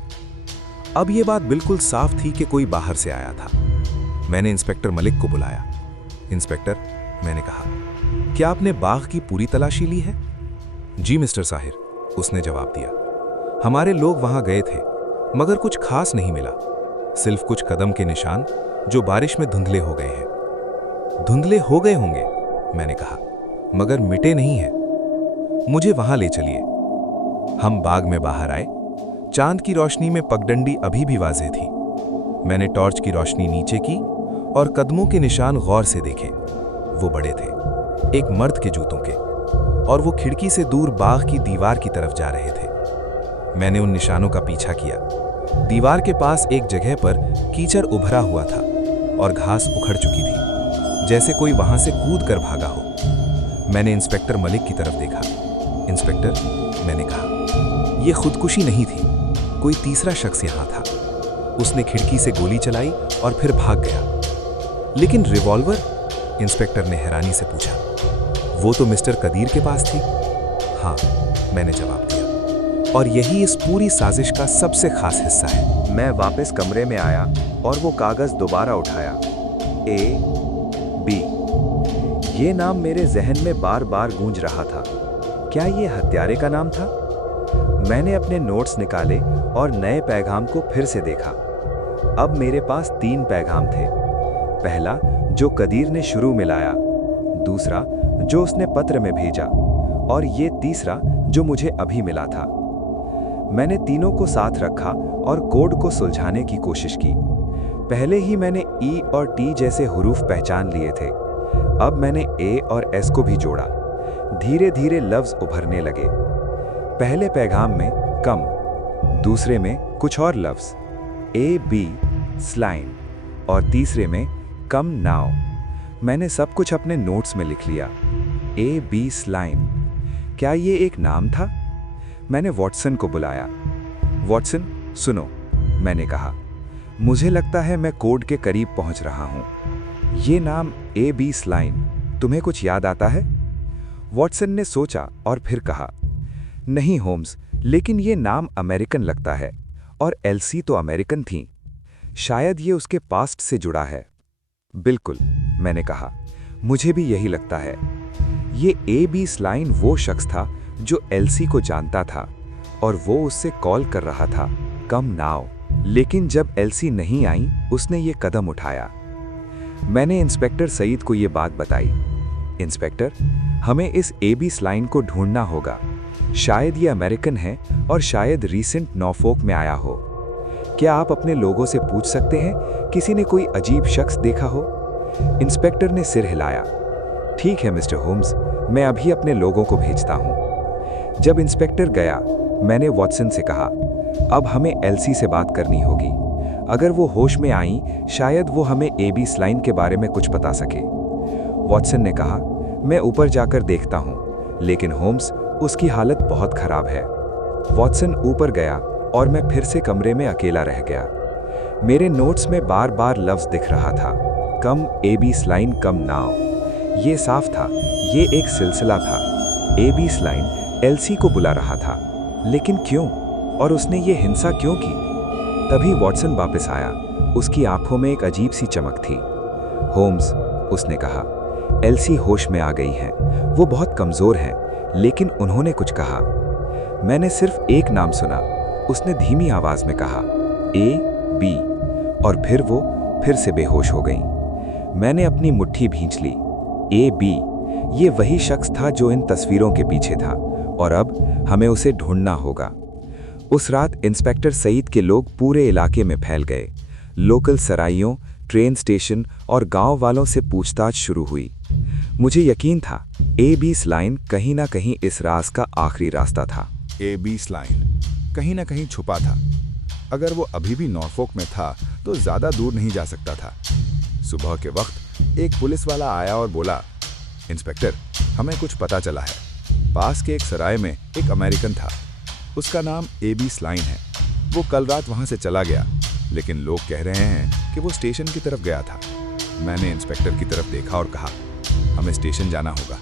अब यह बात बिल्कुल साफ थी कि कोई बाहर से आया था। मैंने इंस्पेक्टर मलिक को बुलाया। इंस्पेक्टर, मैंने कहा, क्या आपने बाग की पूरी तलाशी ली है? जी मिस्टर साहिर, उसने जवाब दिया। हमारे लोग वहां गए थे, मगर कुछ खास नहीं मिला, सिर्फ कुछ कदम के निशान जो बारिश में धुंधले हो गए हैं। धुंधले हो गए होंगे, मैंने कहा, मगर मिटे नहीं हैं। मुझे वहां ले चलिए। हम बाग में बाहर आए। चांद की रोशनी में पगडंडी अभी भी वाज़ेह थी। मैंने टॉर्च की रोशनी नीचे की और कदमों के निशान गौर से देखे। वो बड़े थे, एक मर्द के जूतों के, और वो खिड़की से दूर बाग की दीवार की तरफ जा रहे थे। मैंने उन निशानों का पीछा किया। दीवार के पास एक जगह पर कीचड़ उभरा हुआ था और घास उखड़ चुकी थी, जैसे कोई वहां से कूद कर भागा हो। मैंने इंस्पेक्टर मलिक की तरफ देखा। इंस्पेक्टर, मैंने कहा, यह खुदकुशी नहीं थी, कोई तीसरा शख्स यहां था। उसने खिड़की से गोली चलाई और फिर भाग गया। लेकिन रिवॉल्वर? इंस्पेक्टर ने हैरानी से पूछा। वो तो मिस्टर कदीर के पास थी। हाँ, मैंने जवाब दिया, और यही इस पूरी साजिश का सबसे खास हिस्सा है। मैं वापस कमरे में आया और वो कागज दोबारा उठाया। A.B. ये नाम मेरे जहन में बार बार गूंज रहा था। क्या ये हत्यारे का नाम था? मैंने अपने नोट्स निकाले और नए पैगाम को फिर से देखा। अब मेरे पास 3 पैगाम थे। पहला, जो कदीर ने शुरू में लाया, दूसरा जो उसने पत्र में भेजा, और ये तीसरा जो मुझे अभी मिला था। मैंने तीनों को साथ रखा और कोड को सुलझाने की कोशिश की। पहले ही मैंने E और T जैसे हुरूफ पहचान लिए थे। अब मैंने A और S को भी जोड़ा। धीरे धीरे लफ्ज उभरने लगे। पहले पैगाम में कम, दूसरे में कुछ और लफ्ज A.B. स्लाइन, और तीसरे में कम नाउ। मैंने सब कुछ अपने नोट्स में लिख लिया। A.B. स्लाइन, क्या ये एक नाम था? मैंने वॉटसन को बुलाया। वॉटसन, सुनो, मैंने कहा, मुझे लगता है मैं कोड के करीब पहुंच रहा हूं। ये नाम A.B. स्लाइन, तुम्हें कुछ याद आता है? वॉटसन ने सोचा और फिर कहा, नहीं होम्स, लेकिन ये नाम अमेरिकन लगता है और एल्सी तो अमेरिकन थी। शायद ये उसके पास्ट से जुड़ा है। बिल्कुल, मैंने कहा, मुझे भी यही लगता है। ये ए.बी. स्लाइन वो शख्स था जो एल्सी को जानता था और वो उससे कॉल कर रहा था, कम नाउ। लेकिन जब एल्सी नहीं आई, उसने ये कदम उठाया। मैंने इंस्पेक्टर सईद को ये बात बताई। इंस्पेक्टर, हमें इस ए.बी. स्लाइन को ढूंढना होगा। शायद ये अमेरिकन है और शायद रीसेंट नॉर्फोक में आया हो। क्या आप अपने लोगों से पूछ सकते हैं, किसी ने कोई अजीब शख्स देखा हो? इंस्पेक्टर ने सिर हिलाया। ठीक है मिस्टर होम्स, मैं अभी अपने लोगों को भेजता हूं। जब इंस्पेक्टर गया, मैंने वॉटसन से कहा, अब हमें एल्सी से बात करनी होगी। अगर वो होश में आई, शायद वो हमें ए.बी. स्लाइन के बारे में कुछ बता सके। वॉटसन ने कहा, मैं ऊपर जाकर देखता हूं, लेकिन होम्स, उसकी हालत बहुत खराब है। वॉटसन ऊपर गया और मैं फिर से कमरे में अकेला रह गया। मेरे नोट्स में बार बार लफ्ज दिख रहा था, कम ए.बी. स्लाइन, कम नाउ। ये साफ था, ये एक सिलसिला था। ए.बी. स्लाइन एल्सी को बुला रहा था, लेकिन क्यों? और उसने ये हिंसा क्यों की? तभी वॉटसन वापस आया। उसकी आंखों में एक अजीब सी चमक थी। होम्स, उसने कहा, एल्सी होश में आ गई हैं। वो बहुत कमज़ोर हैं, लेकिन उन्होंने कुछ कहा। मैंने सिर्फ एक नाम सुना। उसने धीमी आवाज़ में कहा, ए.बी. और फिर वो फिर से बेहोश हो गई। मैंने अपनी मुट्ठी भींच ली। ए.बी. ये वही शख्स था जो इन तस्वीरों के पीछे था, और अब हमें उसे ढूंढना होगा। उस रात इंस्पेक्टर सईद के लोग पूरे इलाके में फैल गए। लोकल सराइयों, ट्रेन स्टेशन और गांव वालों से पूछताछ शुरू हुई। मुझे यकीन था, ए.बी. स्लाइन कहीं ना कहीं इस राज का आखिरी रास्ता था। ए.बी. स्लाइन कहीं ना कहीं छुपा था। अगर वो अभी भी नॉर्फोक में था तो ज़्यादा दूर नहीं जा सकता था। सुबह के वक्त एक पुलिस वाला आया और बोला, इंस्पेक्टर, हमें कुछ पता चला है। पास के एक सराय में एक अमेरिकन था। उसका नाम ए.बी. स्लाइन है। वो कल रात वहाँ से चला गया, लेकिन लोग कह रहे हैं कि वो स्टेशन की तरफ गया था। मैंने इंस्पेक्टर की तरफ देखा और कहा, हमें स्टेशन जाना होगा।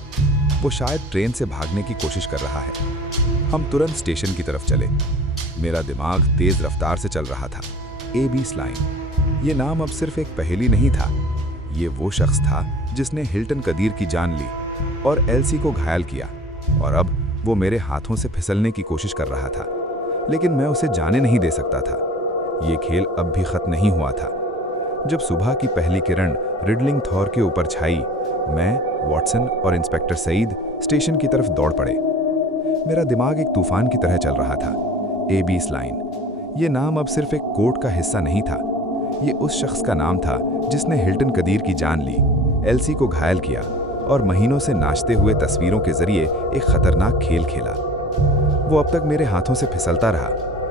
वो शायद ट्रेन से भागने की कोशिश कर रहा है। हम तुरंत स्टेशन की तरफ चले। मेरा दिमाग तेज रफ्तार से चल रहा था। ए.बी. स्लाइन, ये नाम अब सिर्फ एक पहेली नहीं था। ये वो शख्स था जिसने हिल्टन कदीर की जान ली और एल्सी को घायल किया, और अब वो मेरे हाथों से फिसलने की कोशिश कर रहा था। लेकिन मैं उसे जाने नहीं दे सकता था। ये खेल अब भी खत्म नहीं हुआ था। जब सुबह की पहली किरण रिडलिंग थॉर के ऊपर छाई, मैं, वॉटसन और इंस्पेक्टर सईद स्टेशन की तरफ दौड़ पड़े। मेरा दिमाग एक तूफान की तरह चल रहा था। ए.बी. स्लाइन, ये नाम अब सिर्फ एक कोड का हिस्सा नहीं था। ये उस शख्स का नाम था जिसने हिल्टन कदीर की जान ली, एल्सी को घायल किया और महीनों से नाचते हुए तस्वीरों के जरिए एक खतरनाक खेल खेला। वो अब तक मेरे हाथों से फिसलता रहा,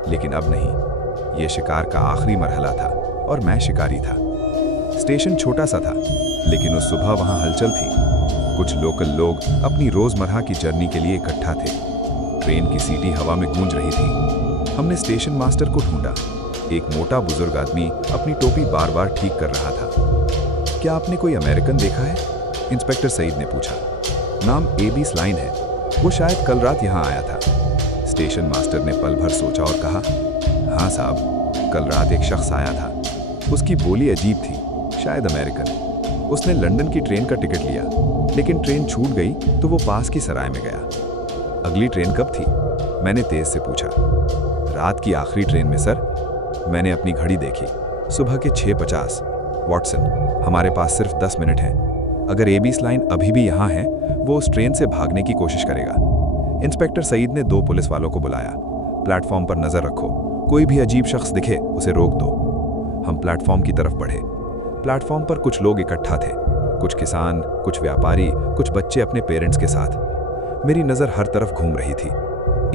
लेकिन अब नहीं। ये शिकार का आखिरी मरहला था और मैं शिकारी था। स्टेशन छोटा सा था, लेकिन उस सुबह वहाँ हलचल थी। कुछ लोकल लोग अपनी रोजमर्रा की जर्नी के लिए इकट्ठा थे। ट्रेन की सीटी हवा में गूंज रही थी। हमने स्टेशन मास्टर को ढूंढा। एक मोटा बुजुर्ग आदमी अपनी टोपी बार बार ठीक कर रहा था। क्या आपने कोई अमेरिकन देखा है? इंस्पेक्टर सईद ने पूछा। नाम ए.बी. स्लाइन है। वो शायद कल रात यहाँ आया था। स्टेशन मास्टर ने पल भर सोचा और कहा, हाँ साहब, कल रात एक शख्स आया था। उसकी बोली अजीब थी, शायद अमेरिकन। उसने लंदन की ट्रेन का टिकट लिया, लेकिन ट्रेन छूट गई तो वो पास की सराय में गया। अगली ट्रेन कब थी? मैंने तेज से पूछा। रात की आखिरी ट्रेन में सर। मैंने अपनी घड़ी देखी, सुबह के 6:50। वॉटसन, हमारे पास सिर्फ 10 मिनट हैं। अगर ए.बी. स्लाइन अभी भी यहाँ है, वो उस ट्रेन से भागने की कोशिश करेगा। इंस्पेक्टर सईद ने 2 पुलिस वालों को बुलाया। प्लेटफॉर्म पर नजर रखो, कोई भी अजीब शख्स दिखे उसे रोक दो। हम प्लेटफॉर्म की तरफ बढ़े। प्लेटफॉर्म पर कुछ लोग इकट्ठा थे, कुछ किसान, कुछ व्यापारी, कुछ बच्चे अपने पेरेंट्स के साथ। मेरी नज़र हर तरफ घूम रही थी।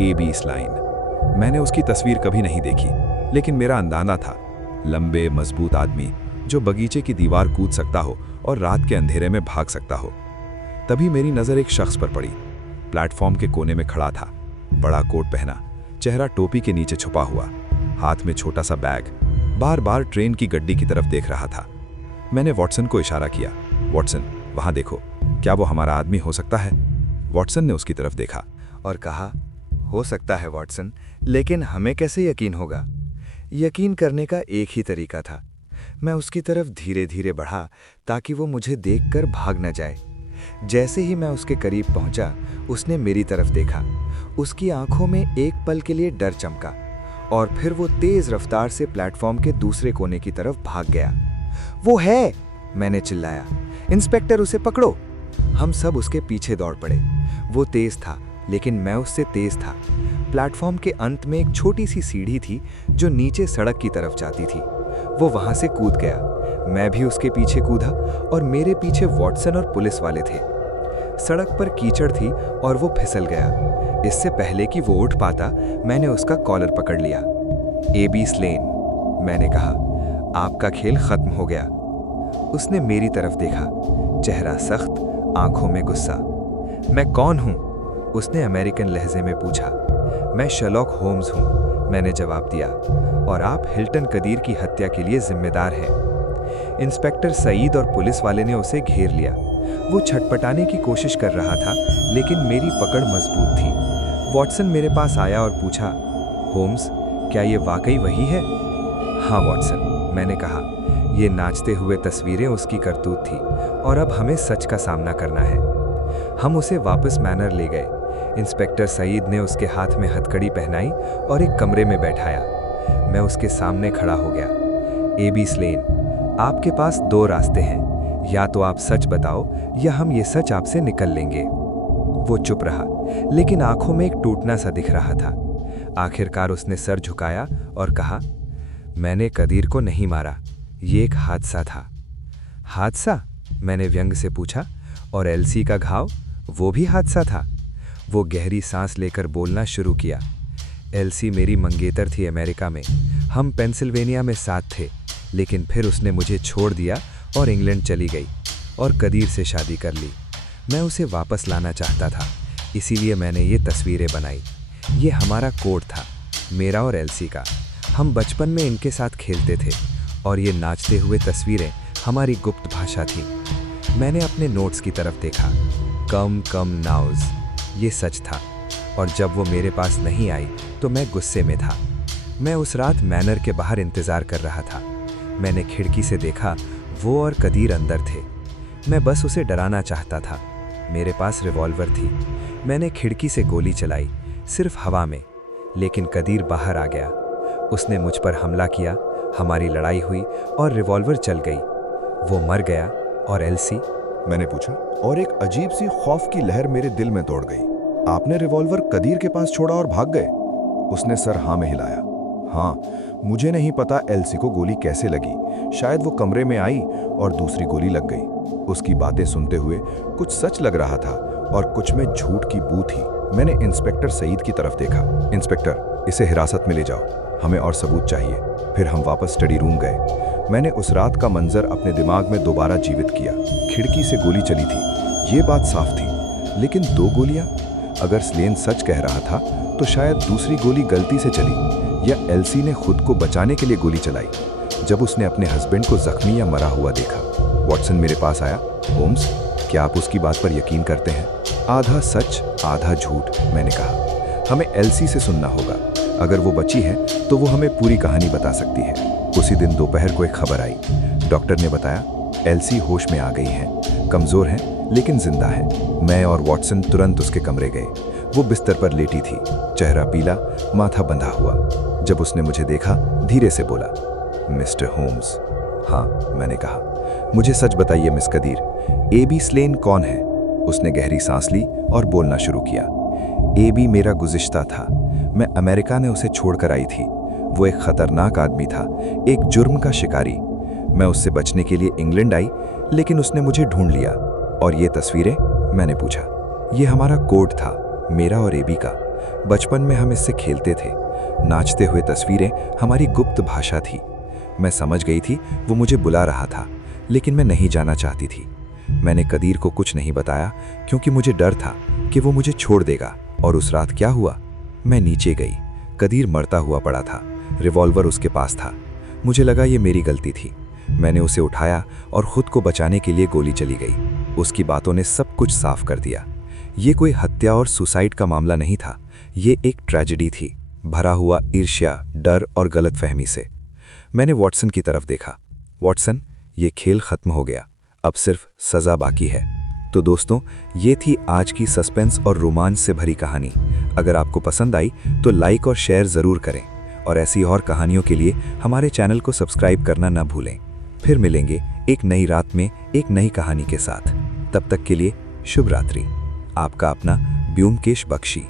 ए.बी. स्लाइन, मैंने उसकी तस्वीर कभी नहीं देखी, लेकिन मेरा अंदाजा था, लंबे मजबूत आदमी जो बगीचे की दीवार कूद सकता हो और रात के अंधेरे में भाग सकता हो। तभी मेरी नज़र एक शख्स पर पड़ी। प्लेटफॉर्म के कोने में खड़ा था, बड़ा कोट पहना, चेहरा टोपी के नीचे छुपा हुआ, हाथ में छोटा सा बैग, बार बार ट्रेन की गड्डी की तरफ देख रहा था। मैंने वॉटसन को इशारा किया, वॉटसन, वहां देखो, क्या वो हमारा आदमी हो सकता है? वॉटसन ने उसकी तरफ देखा और कहा, हो सकता है वॉटसन, लेकिन हमें कैसे यकीन होगा? यकीन करने का एक ही तरीका था। मैं उसकी तरफ धीरे धीरे बढ़ा ताकि वो मुझे देखकर भाग न जाए। जैसे ही मैं उसके करीब पहुंचा, उसने मेरी तरफ देखा। उसकी आंखों में एक पल के लिए डर चमका और फिर वो तेज रफ्तार से प्लेटफॉर्म के दूसरे कोने की तरफ भाग गया। वो है, मैंने चिल्लाया, इंस्पेक्टर उसे पकड़ो। हम सब उसके पीछे दौड़ पड़े। वो तेज था, लेकिन मैं उससे तेज था। प्लेटफॉर्म के अंत में एक छोटी सी सीढ़ी थी जो नीचे सड़क की तरफ जाती थी। वो वहां से कूद गया। मैं भी उसके पीछे कूदा और मेरे पीछे वॉटसन और पुलिस वाले थे। सड़क पर कीचड़ थी और वो फिसल गया। इससे पहले कि वो उठ पाता, मैंने उसका कॉलर पकड़ लिया। एबी स्लेन, मैंने कहा, आपका खेल खत्म हो गया। उसने मेरी तरफ देखा, चेहरा सख्त, आंखों में गुस्सा। मैं कौन हूं? उसने अमेरिकन लहजे में पूछा। मैं शर्लॉक होम्स हूं, मैंने जवाब दिया, और आप हिल्टन कदीर की हत्या के लिए जिम्मेदार हैं। इंस्पेक्टर सईद और पुलिस वाले ने उसे घेर लिया। वो छटपटाने की कोशिश कर रहा था, लेकिन मेरी पकड़ मजबूत थी। वॉटसन मेरे पास आया और पूछा, होम्स, क्या ये वाकई वही है? हाँ वॉटसन, मैंने कहा, ये नाचते हुए तस्वीरें उसकी करतूत थी और अब हमें सच का सामना करना है। हम उसे वापस मैनर ले गए। इंस्पेक्टर सईद ने उसके हाथ में हथकड़ी पहनाई और एक कमरे में बैठाया। मैं उसके सामने खड़ा हो गया। एबी स्लेन, आपके पास दो रास्ते हैं, या तो आप सच बताओ या हम ये सच आपसे निकल लेंगे। वो चुप रहा, लेकिन आंखों में एक टूटना सा दिख रहा था। आखिरकार उसने सर झुकाया और कहा, मैंने कदीर को नहीं मारा, ये एक हादसा था। हादसा? मैंने व्यंग से पूछा, और एल्सी का घाव, वो भी हादसा था? वो गहरी सांस लेकर बोलना शुरू किया। एल्सी मेरी मंगेतर थी अमेरिका में। हम पेंसिल्वेनिया में साथ थे, लेकिन फिर उसने मुझे छोड़ दिया और इंग्लैंड चली गई और कदीर से शादी कर ली। मैं उसे वापस लाना चाहता था, इसीलिए मैंने ये तस्वीरें बनाई। ये हमारा कोड था, मेरा और एल्सी का। हम बचपन में इनके साथ खेलते थे और ये नाचते हुए तस्वीरें हमारी गुप्त भाषा थी। मैंने अपने नोट्स की तरफ देखा। कम कम नाउज, ये सच था। और जब वो मेरे पास नहीं आई तो मैं गुस्से में था। मैं उस रात मैनर के बाहर इंतजार कर रहा था। मैंने खिड़की से देखा, वो और कदीर अंदर थे। मैं बस उसे डराना चाहता था। मेरे पास रिवॉल्वर थी। मैंने खिड़की से गोली चलाई, सिर्फ हवा में, लेकिन कदीर बाहर आ गया। उसने मुझ पर हमला किया, हमारी लड़ाई हुई और रिवॉल्वर चल गई। वो मर गया। और एल्सी? मैंने पूछा, और एक अजीब सी खौफ की लहर मेरे दिल में दौड़ गई। आपने रिवॉल्वर कदीर के पास छोड़ा और भाग गए? उसने सर हाँ में हिलाया। हाँ, मुझे नहीं पता एल्सी को गोली कैसे लगी। शायद वो कमरे में आई और दूसरी गोली लग गई। उसकी बातें सुनते हुए कुछ सच लग रहा था और कुछ में झूठ की बू थी। मैंने इंस्पेक्टर सईद की तरफ देखा। इंस्पेक्टर, इसे हिरासत में ले जाओ, हमें और सबूत चाहिए। फिर हम वापस स्टडी रूम गए। मैंने उस रात का मंजर अपने दिमाग में दोबारा जीवित किया। खिड़की से गोली चली थी, ये बात साफ थी, लेकिन दो गोलियां? अगर स्लेन सच कह रहा था तो शायद दूसरी गोली गलती से चली, या एल्सी ने खुद को बचाने के लिए गोली चलाई जब उसने अपने हस्बैंड को जख्मी या मरा हुआ देखा। वॉटसन मेरे पास आया। होम्स, क्या आप उसकी बात पर यकीन करते हैं? आधा सच आधा झूठ, मैंने कहा। हमें एल्सी से सुनना होगा। अगर वो बची है तो वो हमें पूरी कहानी बता सकती है। उसी दिन दोपहर को एक खबर आई। डॉक्टर ने बताया, एल्सी होश में आ गई है, कमजोर है लेकिन जिंदा है। मैं और वॉटसन तुरंत उसके कमरे गए। वो बिस्तर पर लेटी थी, चेहरा पीला, माथा बंधा हुआ। जब उसने मुझे देखा, धीरे से बोला, मिस्टर होम्स। हाँ, मैंने कहा, मुझे सच बताइए मिस कदीर, एबी स्लेन कौन है? उसने गहरी सांस ली और बोलना शुरू किया। एबी मेरा गुज़िश्ता था। मैं अमेरिका ने उसे छोड़कर आई थी। वो एक खतरनाक आदमी था, एक जुर्म का शिकारी। मैं उससे बचने के लिए इंग्लैंड आई, लेकिन उसने मुझे ढूंढ लिया। और ये तस्वीरें? मैंने पूछा। ये हमारा कोड था, मेरा और एबी का। बचपन में हम इससे खेलते थे। नाचते हुए तस्वीरें हमारी गुप्त भाषा थी। मैं समझ गई थी वो मुझे बुला रहा था, लेकिन मैं नहीं जाना चाहती थी। मैंने कदीर को कुछ नहीं बताया क्योंकि मुझे डर था कि वो मुझे छोड़ देगा। और उस रात क्या हुआ? मैं नीचे गई। कदीर मरता हुआ पड़ा था, रिवॉल्वर उसके पास था। मुझे लगा ये मेरी गलती थी। मैंने उसे उठाया और खुद को बचाने के लिए गोली चली गई। उसकी बातों ने सब कुछ साफ कर दिया। ये कोई हत्या और सुसाइड का मामला नहीं था, ये एक ट्रेजेडी थी, भरा हुआ ईर्ष्या, डर और गलतफहमी से। मैंने वॉटसन की तरफ देखा। वॉटसन, ये खेल खत्म हो गया, अब सिर्फ सज़ा बाकी है। तो दोस्तों, ये थी आज की सस्पेंस और रोमांच से भरी कहानी। अगर आपको पसंद आई तो लाइक और शेयर ज़रूर करें, और ऐसी और कहानियों के लिए हमारे चैनल को सब्सक्राइब करना ना भूलें। फिर मिलेंगे एक नई रात में एक नई कहानी के साथ। तब तक के लिए शुभ रात्रि। आपका अपना ब्योमकेश बख्शी।